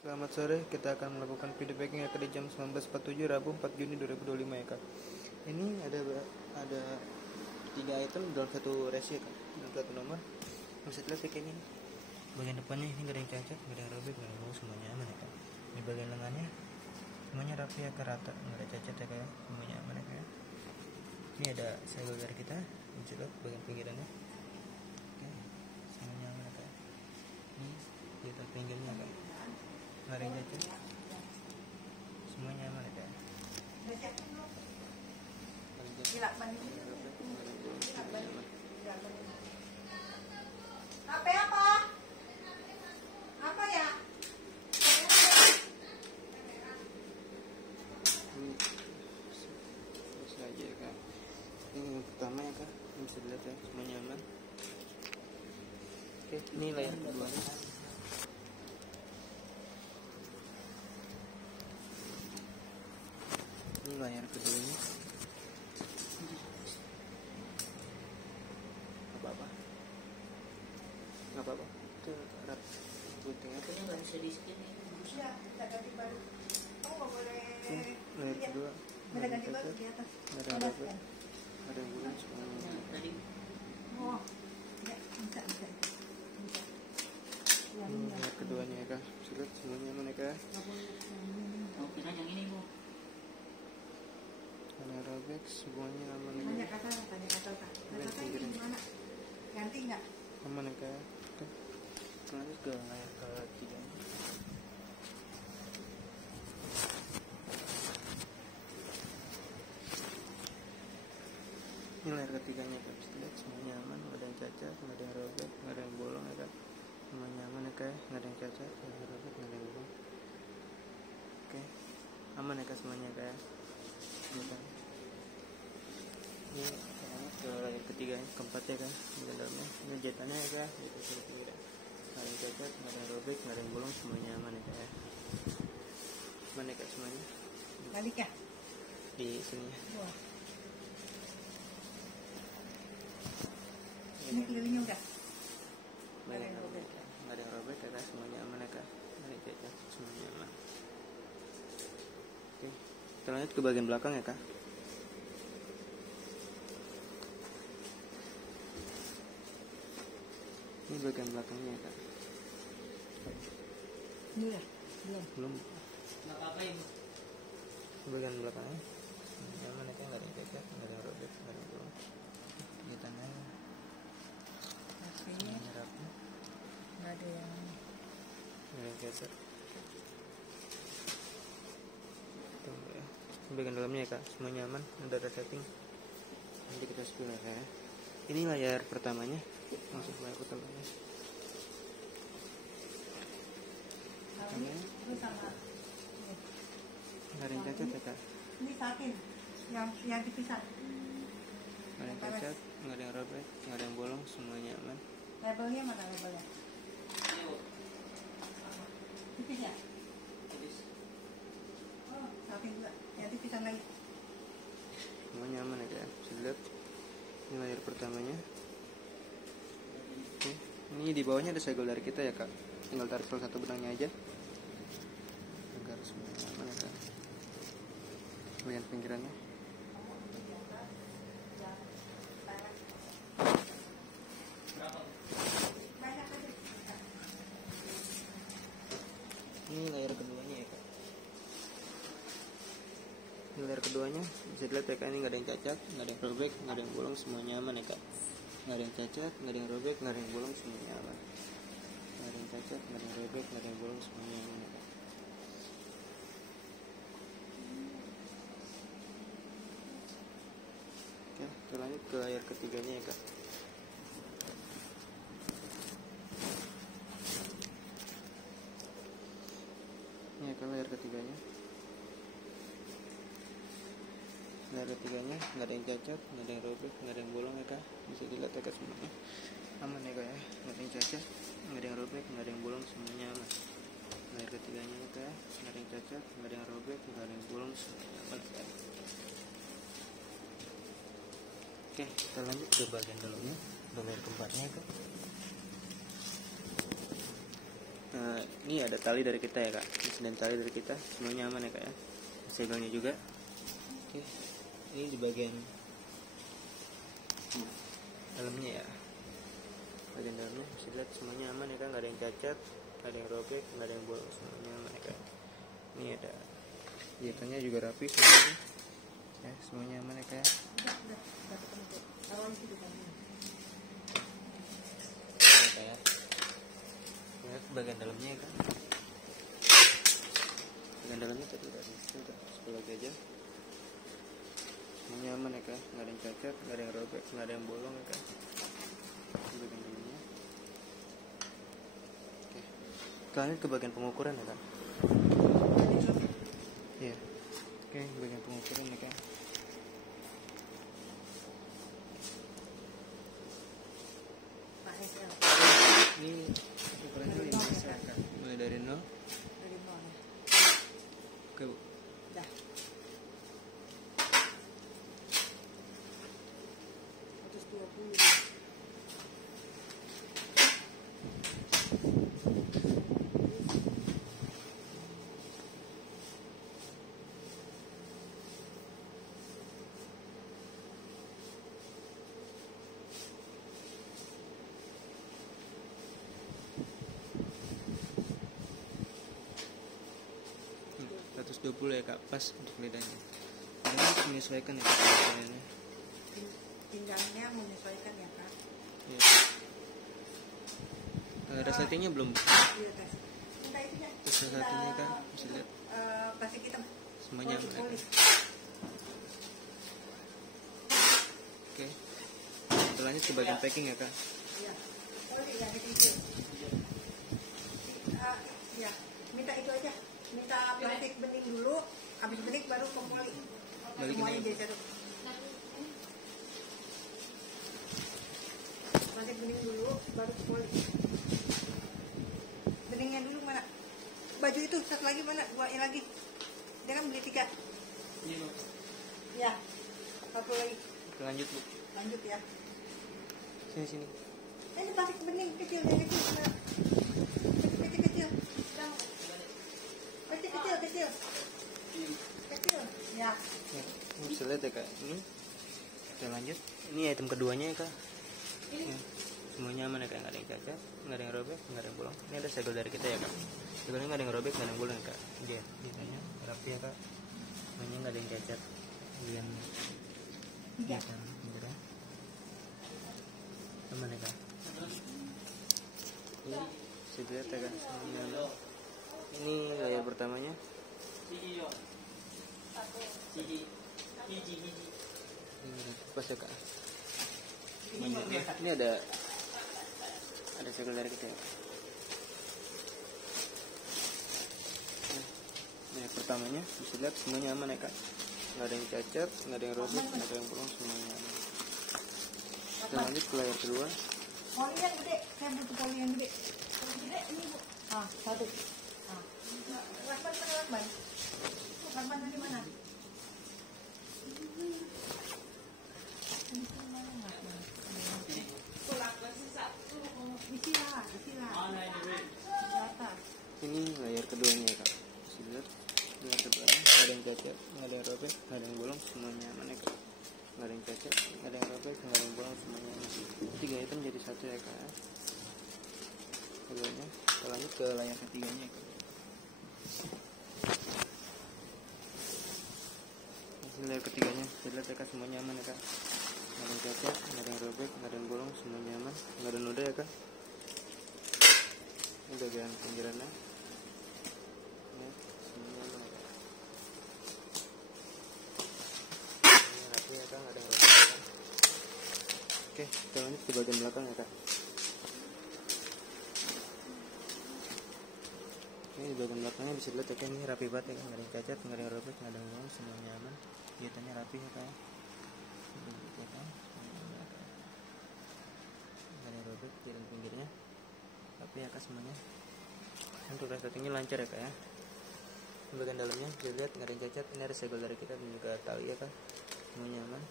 Selamat sore, kita akan melakukan video packing di jam 19.47 Rabu 4 Juni 2025 ya kak. Ini ada 3 item dalam satu resi ya kak, dalam satu nomor. Bisa dilihat packingnya ini. Bagian depannya ini gak ada yang cacat, gak ada yang robek, gak ada yang bau, semuanya aman ya kak. Di bagian lengannya semuanya rapi ya kak, rata, gak ada cacat ya kak, semuanya aman ya kak. Ini ada segel dari kita, bisa lihat bagian pinggirannya. Oke, semuanya aman ya kak. Ini di atas pinggirnya kak. Nggak ada yang cacat, semuanya aman ya kak. Apa ya? Ini aja ya kak. Ini yang pertama ya kak, ini bisa dilihat ya, semuanya aman. Oke, ini layar kedua. Ini layar keduanya. Nggak apa-apa. Itu rap gunting apa? Nggak bisa di sini. Ya, kita ganti baru. Oh, nggak boleh. Layar kedua. Ada ganti baru di atas. Ada yang robek, ada yang bulan semuanya. Tadi. Oh, ya, bisa. Ini layar keduanya ya kak. Sudah semuanya aman ya kak. Oh, kita yang ini bu. Ada robek, semuanya aman ya Tanya kak. kata kak. Kata ini gimana? Ganti nggak? Aman ya kak. Oke. Lanjut ke layar ketiga. Ini layar ketiganya kak. Bisa lihat semuanya aman, nggak ada yang cacat, nggak ada yang robek, nggak ada yang bolong ya kak. Semuanya aman ya kak. Nggak ada yang cacat, nggak ada yang robek, nggak ada yang bolong. Oke, aman ya kak semuanya kak. Ini kan. Ini lanjut ke layar ketiga, keempat ya kak. Ini dalamnya, ini jahitannya ya kak. Itu kira-kira. Nggak ada yang cacat, nggak ada yang robek, nggak ada yang bolong, semuanya aman ya kak. Aman ya kak semuanya. Balik ya? Di sini ya. Wah. Ini kelilingnya udah. Nggak ada yang robek ya. Nggak ada yang robek ya kak, semuanya aman ya kak. Nggak ada yang cacat, semuanya aman. Oke, kita lanjut ke bagian belakang ya kak. Ini bagian belakangnya ya kak. Ini ya? Belum. Nggak apa-apa ibu. Bagian belakangnya nyaman ya kak, nggak ada yang cacat, nggak ada yang robek, nggak ada yang bolong. Kegiatannya semuanya rapi, Nggak ada yang. nggak ada yang cacat. Tunggu ya. Ini bagian dalamnya ya kak, semuanya aman, udah ada setting. Nanti kita spill ya kak ya. Ini layar pertamanya, langsung layar utamanya. Itu sama. Nggak ada yang cacat ya kak. Ini sakin yang dipisah. Nggak ada yang cacat, nggak ada yang robek, nggak ada yang bolong, semuanya aman. Labelnya mana labelnya? Tipis ya? Oh, saking juga. Yang dipisah lagi. Semuanya aman ya kak. Bisa dilihat. Ini layar pertamanya. Oke. Ini di bawahnya ada segel dari kita ya kak. Tinggal tarik salah satu benangnya aja. Agar semuanya aman ya kak. Bagian pinggirannya. Ini layar keduanya ya kak. Ini layar keduanya bisa dilihat ya kak, ini nggak ada yang cacat, nggak ada yang robek, nggak ada yang bolong, semuanya aman ya kak. Nggak ada yang cacat, nggak ada yang robek, nggak ada yang bolong, semuanya aman. Nggak ada yang cacat, nggak ada yang robek, nggak ada yang bolong, semuanya aman ya kak. Oke, kita lanjut ke layar ketiganya ya kak. Ini ya kak layar ketiganya. Layar ketiganya nggak ada yang cacat, nggak ada yang robek, nggak ada yang bolong ya kak. Bisa dilihat ya kak semuanya aman ya kak ya. Nggak ada yang cacat, nggak ada yang robek, nggak ada yang bolong, semuanya aman. Layar ketiganya ya kak, nggak ada yang cacat, nggak ada yang robek, nggak ada yang bolong, semuanya aman ya kak. Oke, kita lanjut ke bagian dalamnya, layar keempatnya ya kak. Nah, Ini ada tali dari kita ya kak, dan tali dari kita semuanya aman ya kak ya. Segelnya juga. Oke, ini di bagian dalamnya ya, bagian dalamnya bisa lihat semuanya aman ya kak, nggak ada yang cacat, nggak ada yang robek, nggak ada yang bolong, semuanya aman ya kak. Ini ada jahitannya juga rapi semuanya ya, semuanya aman ya kak. Lihat bagian dalamnya ya kan, bagian dalamnya tadi dari situ sebelah lagi aja, semuanya aman ya kan, nggak ada yang cacat, nggak ada yang robek, nggak ada yang bolong ya kan. Bagian dalamnya. Oke, kalian ke bagian pengukuran ya kan. Iya. Oke, bagian pengukuran ya kan. Ini ukurannya 5 ya kan, mulai dari 0 Dari nol ya. ke Dah. 120. hmm, 120 ya kak, pas untuk lidahnya. Ini untuk menyesuaikan ya kak ukurannya. Pinggangnya menyesuaikan ya kak. Iya. Resletingnya belum. Iya tes. Minta itu ya. Terus resletingnya kan bisa lihat Plastik hitam. semuanya aman ya, Poli. Kak. Oke, kita lanjut ke bagian packing ya kak. Iya. Poli yang kecil. Ya, minta itu aja. Minta plastik bening dulu, habis bening baru ke poli. Balikin Semuanya aja. jadi satu. Plastik bening dulu, baru ke poli. Beningnya dulu mana? Baju itu satu lagi mana? Dua lagi. Dia kan beli 3. Ya, satu lagi. Oke, lanjut bu. Lanjut ya. Sini sini. Ini plastik bening kecil, yang kecil. Mana? Kecil. Kecil. Kecil. Ya. Ya, ini bisa lihat ya kak. Ini kita lanjut. Ini item keduanya ya kak. Ya, semuanya aman ya kak, nggak ada yang cacat, nggak ada yang robek, nggak ada yang bolong. Ini ada segel dari kita ya kak. Segelnya nggak ada yang robek, nggak ada yang bolong ya kak. Dia ditanya rapi ya kak. Semuanya nggak ada yang cacat. Kemudian Tiga. pinggirnya aman ya kak. Ini bisa dilihat ya kak. Semuanya aman. Ini layar pertamanya. Ini pas ya kak. Ini ada segel dari kita ya. Nah, pertamanya bisa lihat semuanya aman ya kak, nggak ada yang cacat, nggak ada yang robek, nggak ada yang bolong, semuanya aman. Kita lanjut ke layar kedua. Poli yang gede, saya butuh poli yang gede. Poli gede ini bu. Ah, satu. Ah. Lakban mana lakban? Lakban dari mana? Ini layar keduanya ya kak, bisa lihat layar kedua, nggak ada yang cacat, nggak ada yang robek, nggak ada yang bolong, semuanya aman ya kak. Nggak ada yang cacat, nggak ada yang robek, nggak ada yang bolong, semuanya aman. 3 item jadi 1 ya kak. Keduanya, kita lanjut ke layar ketiganya ya kak. Ini layar ketiganya, bisa lihat ya kak, semuanya aman ya kak. Nggak ada yang cacat, nggak ada yang robek, nggak ada yang bolong, semuanya aman, nggak ada noda ya kak. Ini bagian pinggirannya. Ya, semuanya aman ya kak. Ini rapi ya kak, nggak ada yang robek ya kak. Oke, kita lanjut ke bagian belakang ya kak. Oke, di bagian belakangnya bisa dilihat ya kak, ini rapi banget ya kak, nggak ada yang cacat, nggak ada yang robek, nggak ada yang bolong, semuanya aman. Jahitannya rapi ya kak. Ya kan? Semuanya aman ya kak. Nggak ada yang robek, jahitan pinggirnya rapi ya kak semuanya. Untuk resletingnya lancar ya kak ya. Di bagian dalamnya bisa lihat nggak ada yang cacat, ini ada segel dari kita dan juga tali ya kak. Semuanya aman,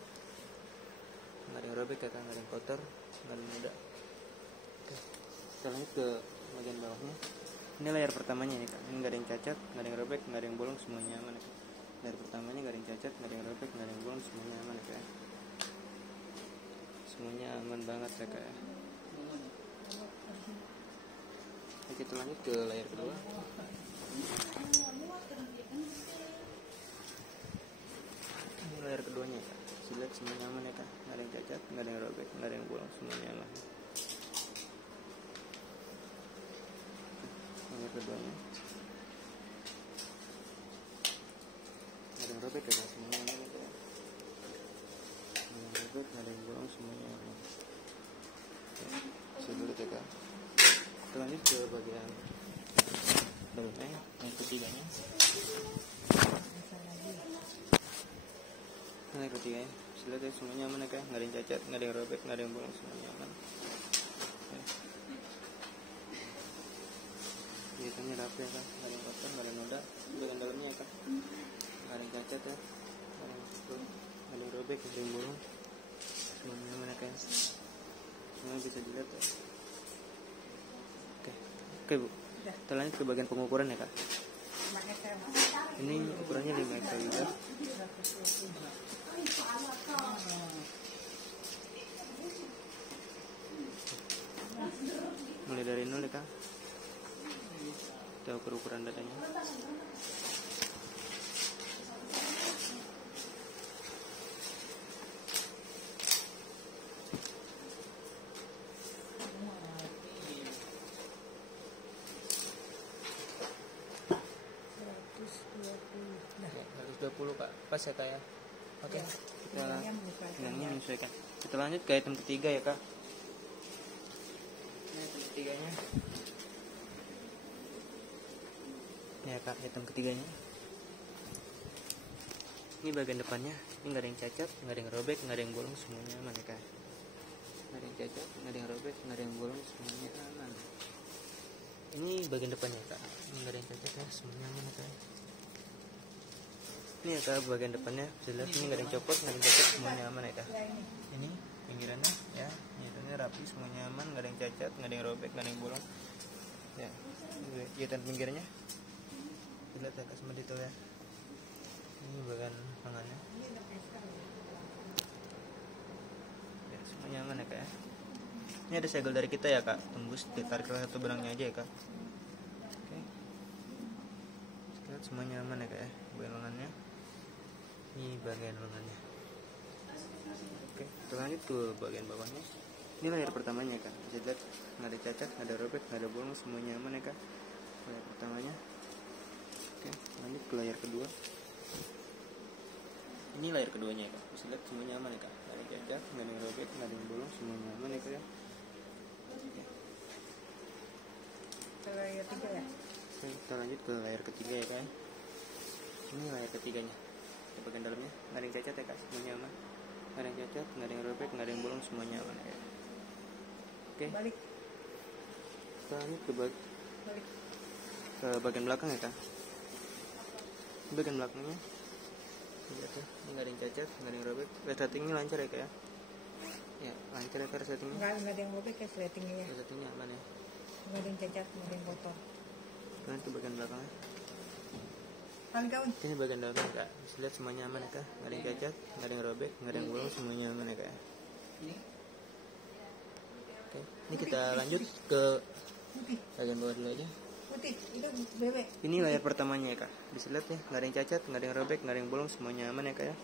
nggak ada yang robek ya kak, nggak ada yang kotor, nggak ada yang noda. Oke, kita lanjut ke bagian bawahnya. Ini layar pertamanya ya kak, ini nggak ada yang cacat, nggak ada yang robek, nggak ada yang bolong, semuanya aman ya kak. Layar pertamanya nggak ada yang cacat, nggak ada yang robek, nggak ada yang bolong, semuanya aman ya kak. Semuanya aman banget ya kak. Oke, kita lanjut ke layar kedua. Ini layar keduanya ya kak, lihat semuanya aman ya kak, nggak ada yang cacat, nggak ada yang robek, nggak ada yang bolong, semuanya aman. Layar keduanya nggak ada yang robek ya kak, semuanya aman ya kak. Nggak ada yang robek, nggak ada yang bolong, semuanya aman. Sudah ya kak. Kita lanjut ke bagian dalamnya yang ketiganya. Nah, yang ketiganya, lihat ya semuanya aman ya kak, nggak ada yang cacat, nggak ada yang robek, nggak ada yang bolong, semuanya aman. Kelihatannya rapi ya kak, nggak ada yang kotor, nggak ada yang noda. Bagian dalamnya ya kak, nggak ada yang cacat ya, nggak ada yang kotor, nggak ada yang robek, nggak ada yang bolong, semuanya aman ya kak. Semuanya bisa dilihat ya. Oke bu, kita lanjut ke bagian pengukuran ya kak. Ini ukurannya 5 XL juga. Mulai dari 0 ya kak. Kita ukur ukuran dadanya. Kak, pas ya kak ya. Oke, kita pinggangnya menyesuaikan. Kita lanjut ke item ketiga ya kak. Ini item ketiganya. Ya kak, item ketiganya. Ini bagian depannya, ini nggak ada yang cacat, nggak ada yang robek, nggak ada yang bolong, semuanya aman ya kak. Nggak ada yang cacat, nggak ada yang robek, nggak ada yang bolong, semuanya aman. Ini bagian depannya kak, ini nggak ada yang cacat ya, semuanya aman ya kak. Ini ya kak, bagian depannya jelas, ini nggak ada yang copot, nggak ada yang cacat, semuanya aman ya kak. Ini pinggirannya ya, ini rapi, semuanya aman, nggak ada yang cacat, nggak ada yang robek, nggak ada yang bolong. Ya, kegiatan pinggirnya, lihat ya kak, sama detail ya. Ini bagian tangannya. Ya, semuanya aman ya kak ya. Ini ada segel dari kita ya kak, tembus, ditarik salah satu benangnya aja ya kak. Oke, lihat semuanya aman ya kak ya, bagian lengannya. Ini bagian lengannya. Oke, kita lanjut ke bagian bawahnya. Ini layar pertamanya kan, bisa lihat nggak ada cacat, nggak ada robek, nggak ada bolong, semuanya aman ya kak. Layar pertamanya. Oke, lanjut ke layar kedua. Ini layar keduanya ya kak, bisa lihat semuanya aman ya kak, nggak ada cacat, nggak ada yang robek, nggak ada yang bolong, semuanya aman ya kak ya. Ke layar tiga ya. Oke, kita lanjut ke layar ketiga ya kak. Ini layar ketiganya. Di bagian dalamnya nggak ada yang cacat ya kak, semuanya aman. Nggak ada yang cacat, nggak ada yang robek, nggak ada yang bolong, semuanya aman ya. Oke. Balik. Kita lanjut ke bagian belakang ya kak. Bagian belakangnya, lihat ya, ini nggak ada yang cacat, nggak ada yang robek. Resletingnya lancar ya kak ya. Ya lancar ya kak resletingnya. Nggak ada yang robek ya resletingnya ya. Resletingnya aman ya. Nggak ada yang cacat, nggak ada yang kotor. Kemudian ke bagian belakangnya. Tali gaun. Ini bagian dalam kak, bisa lihat semuanya aman ya kak, nggak ada yang cacat, nggak ada yang robek, nggak ada yang bolong, semuanya aman ya kak. Oke, ini kita lanjut ke bagian bawah dulu aja. Putih, itu bebek. Ini layar pertamanya ya kak, bisa lihat ya, nggak ada yang cacat, nggak ada yang robek, nggak ada yang bolong, semuanya aman ya kak ya.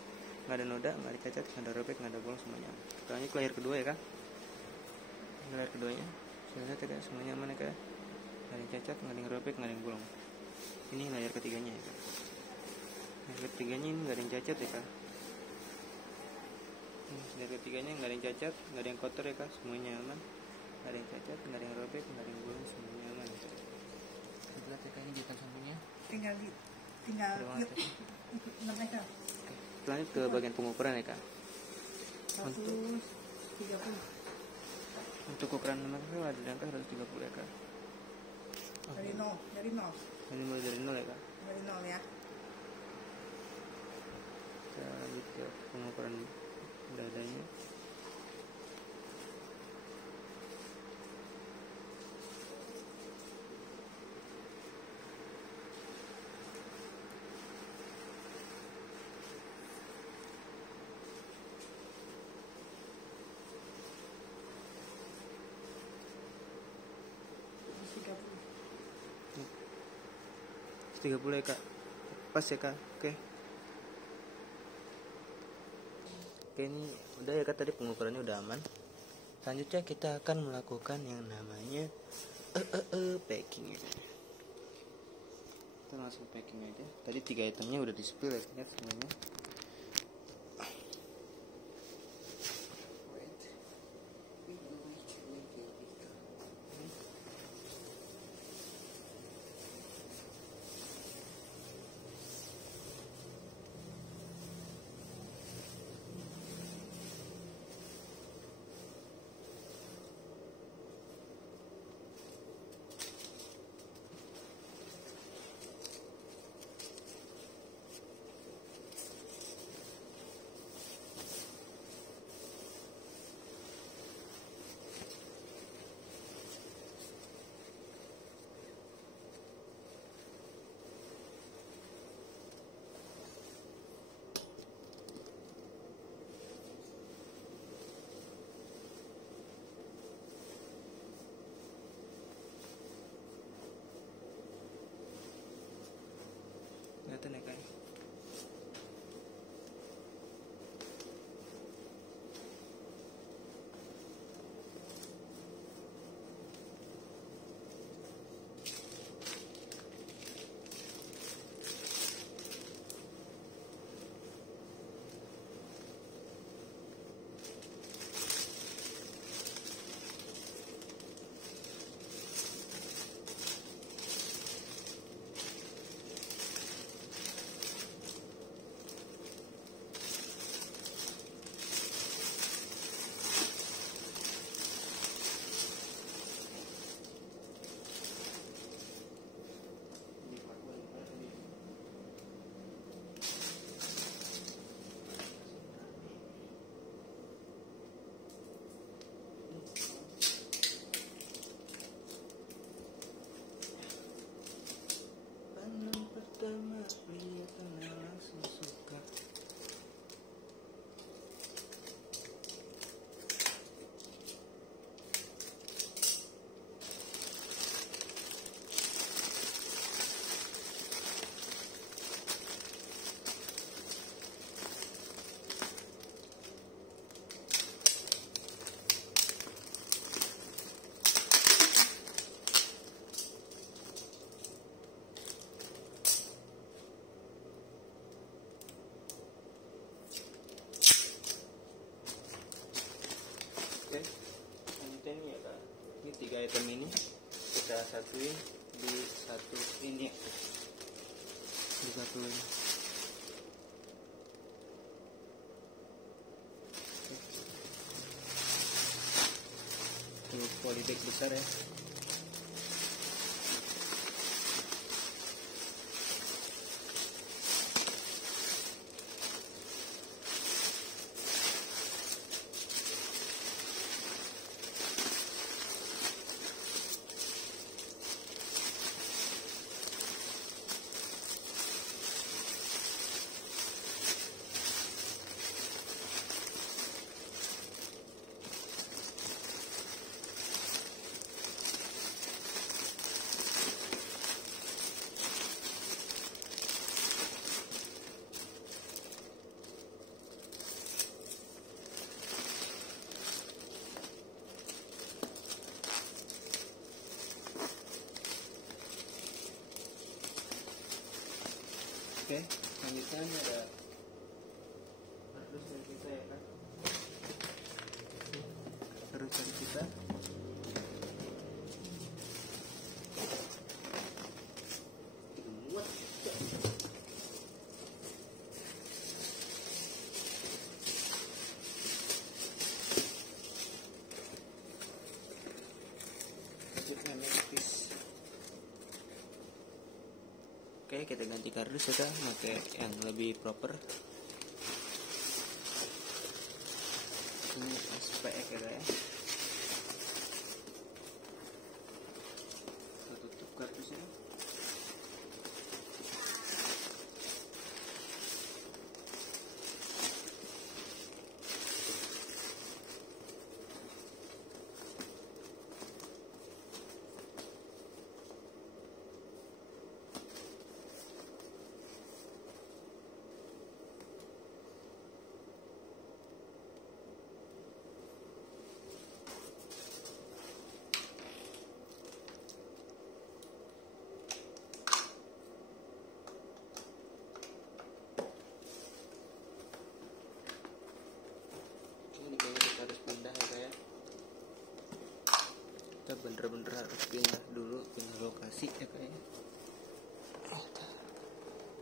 Nggak ada noda, nggak ada cacat, nggak ada robek, nggak ada bolong, semuanya aman. Kita lanjut ke layar kedua ya kak. Ini layar keduanya, bisa lihat ya kak, semuanya aman ya kak. Nggak ada yang cacat, nggak ada yang robek, nggak ada yang bolong. Ini layar ketiganya ya kak. Layar ketiganya ini nggak ada yang cacat ya kak. Layar ketiganya nggak ada yang cacat, nggak ada yang kotor ya kak, semuanya aman. Nggak ada yang cacat, nggak ada yang robek, nggak ada yang bolong, semuanya aman ya kak. Lihat ya kak, ini jahitan sampingnya. Tinggal yuk 6 meter. Kita lanjut ke bagian pengukuran ya kak. 130. Untuk ukuran meter ada di angka 130 ya kak. Dari 0. Ini mulai dari 0 ya kak. Dari 0 ya. Kita lanjut ke pengukuran dadanya. 130 ya kak, pas ya kak. Oke. Oke, ini udah ya kak, tadi pengukurannya udah aman. Selanjutnya kita akan melakukan yang namanya packing ya. Kita langsung packing aja. Tadi 3 itemnya udah di-spill ya semuanya. Kelihatan ya kak. Pertama lihat langsung suka. Oke, selanjutnya ini ya kak, ini 3 item ini kita satuin di satu ini, disatuin. Itu polybag besar ya. Oke, selanjutnya ada kardus dari kita ya kan. Kardus dari kita. Oke, kita ganti kardus ya, pakai yang lebih proper. Ini SPX ya, kita tutup kardusnya. lokasi ya kayaknya.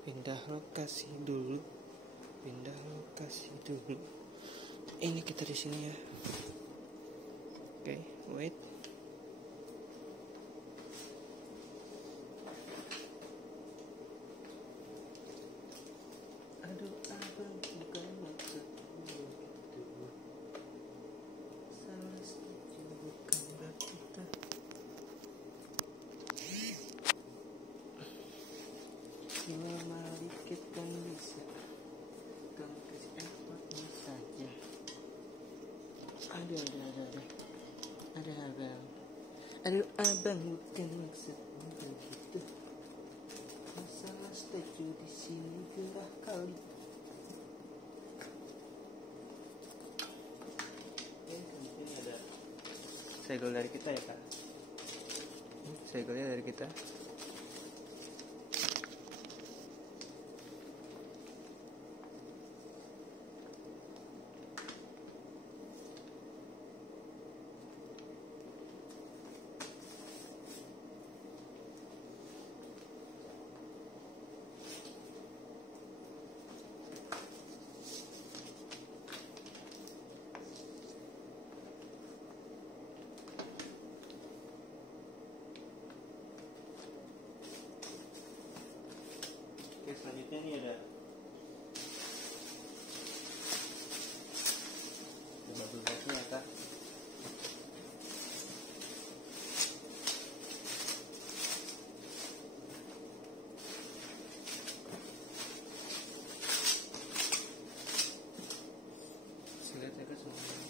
Pindah lokasi dulu. Ini kita di sini ya. Oke, wait. Aduh, abang bukan maksud gitu. Salah setuju bukan berarti kita. Normal dikit kan bisa. Kamu kasih effortnya saja. Ada abang. Aduh abang bukan maksudnya begitu. Masalah setuju di sini gerah kali. Mungkin ada segel dari kita ya kak. Segelnya dari kita. Oke, selanjutnya nih ada bubble wrapnya ya kak. Lihat ya kak semuanya.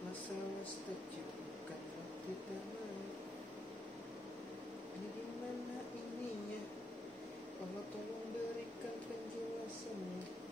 Masalah setuju bukan tidak mau. Ini gimana ininya? Allah tolong berikan penjelasannya.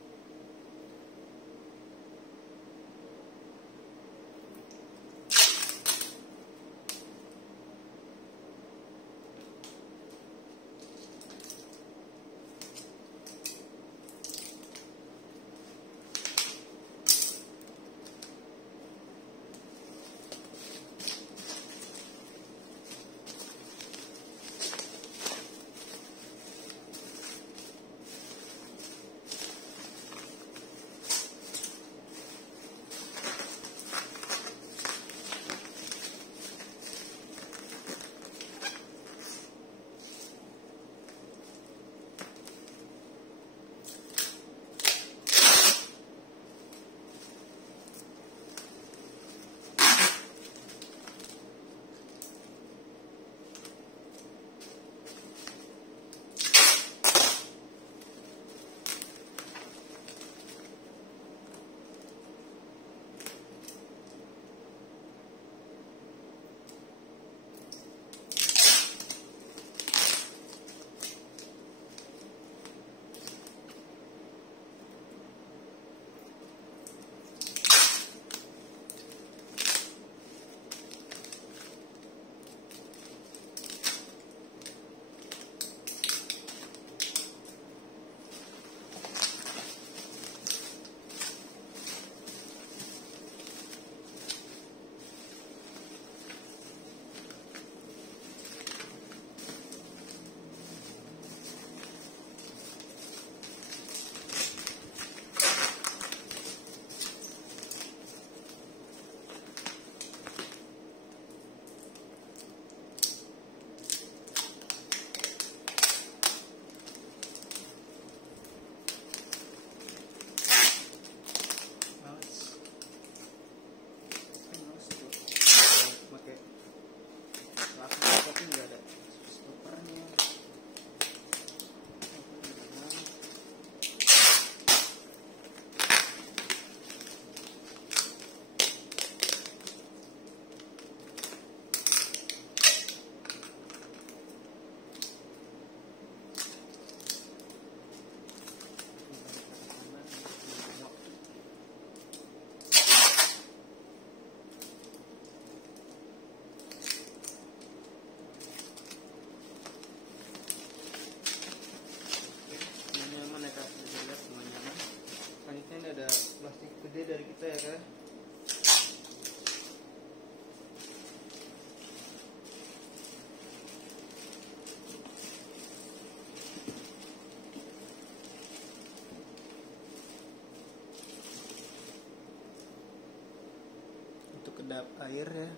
ada air ya.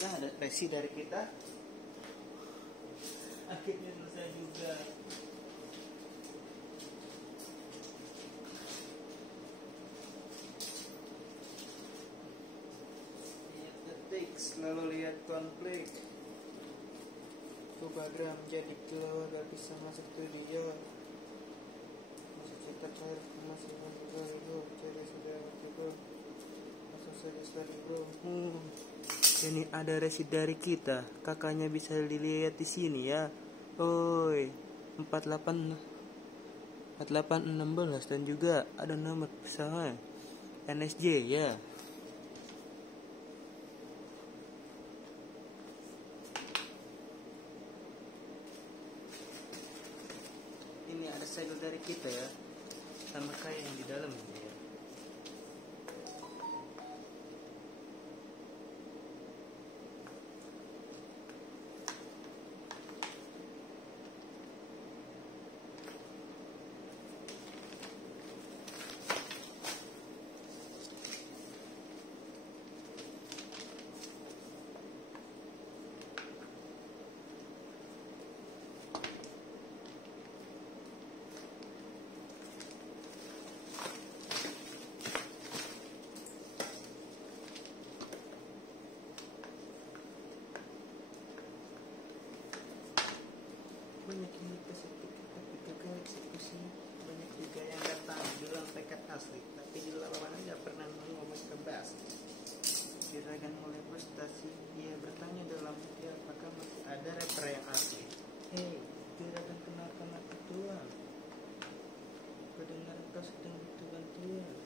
Ada resi dari kita, akhirnya selesai juga. Lihat detik, selalu lihat konflik. Kubagram jadi keluar, gak bisa masuk studio. Masuk cetak air, masuk juga itu, jadi sudah juga. Masuk saja studio. Ini ada resi dari kita, kakaknya bisa dilihat di sini ya. Oi, 4816 dan juga ada nomor pesawat NSJ ya. Ini ada segel dari kita ya, sama kayak yang di dalam ya. Banyak ini positif, tapi gagal eksekusinya. Banyak juga yang datang bilang tekad asli, tapi di lapangan tidak pernah ngomong kebas. Diragan mulai frustasi, dia bertanya dalam hati, apakah masih ada rapper yang asli. Hei, Diragan kenapa Tuhan? Kedengar kau sedang butuh bantuan.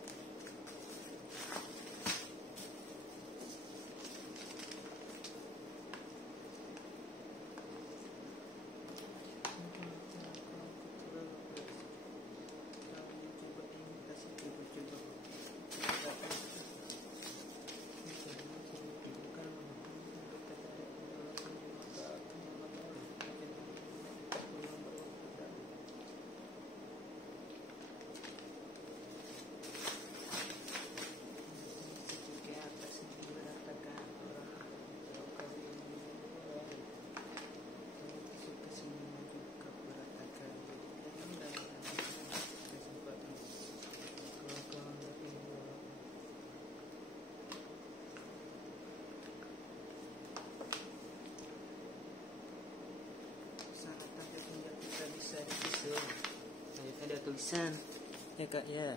tulisan ya kak ya.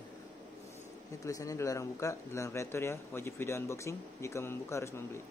Ini tulisannya dilarang buka, dilarang retur ya, wajib video unboxing, jika membuka harus membeli.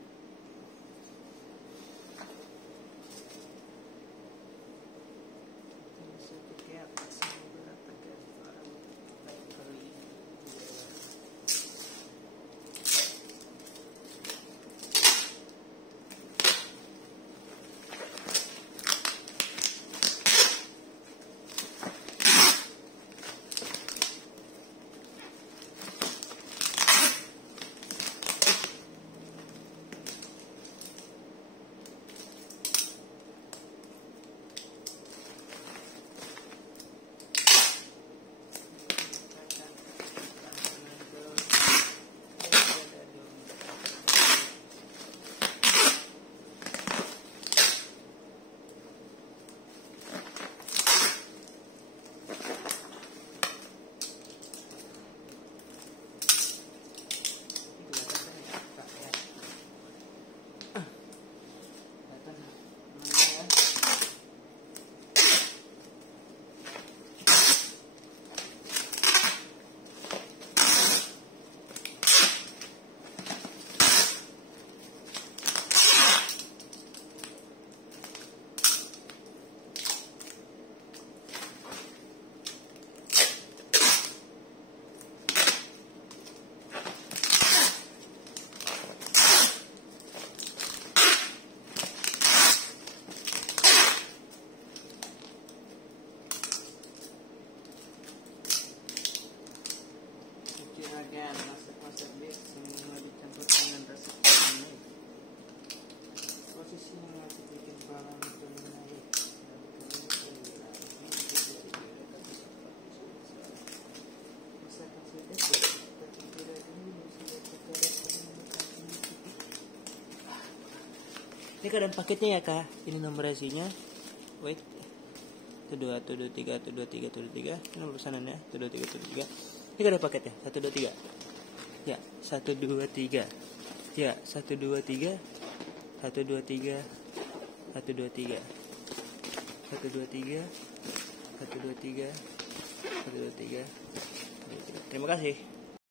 Masak base semua dicampur dengan rasa naik. Posisinya masih bikin bahan itu menarik. Ini keadaan paketnya ya kak. Ini nomor resinya. Wait. 123 123 123. Ini nomor pesanannya 123 123. Ini keadaan paketnya 123. Ya, 123. Ya, 123. 123. 123. 123. 123. 123. Terima kasih.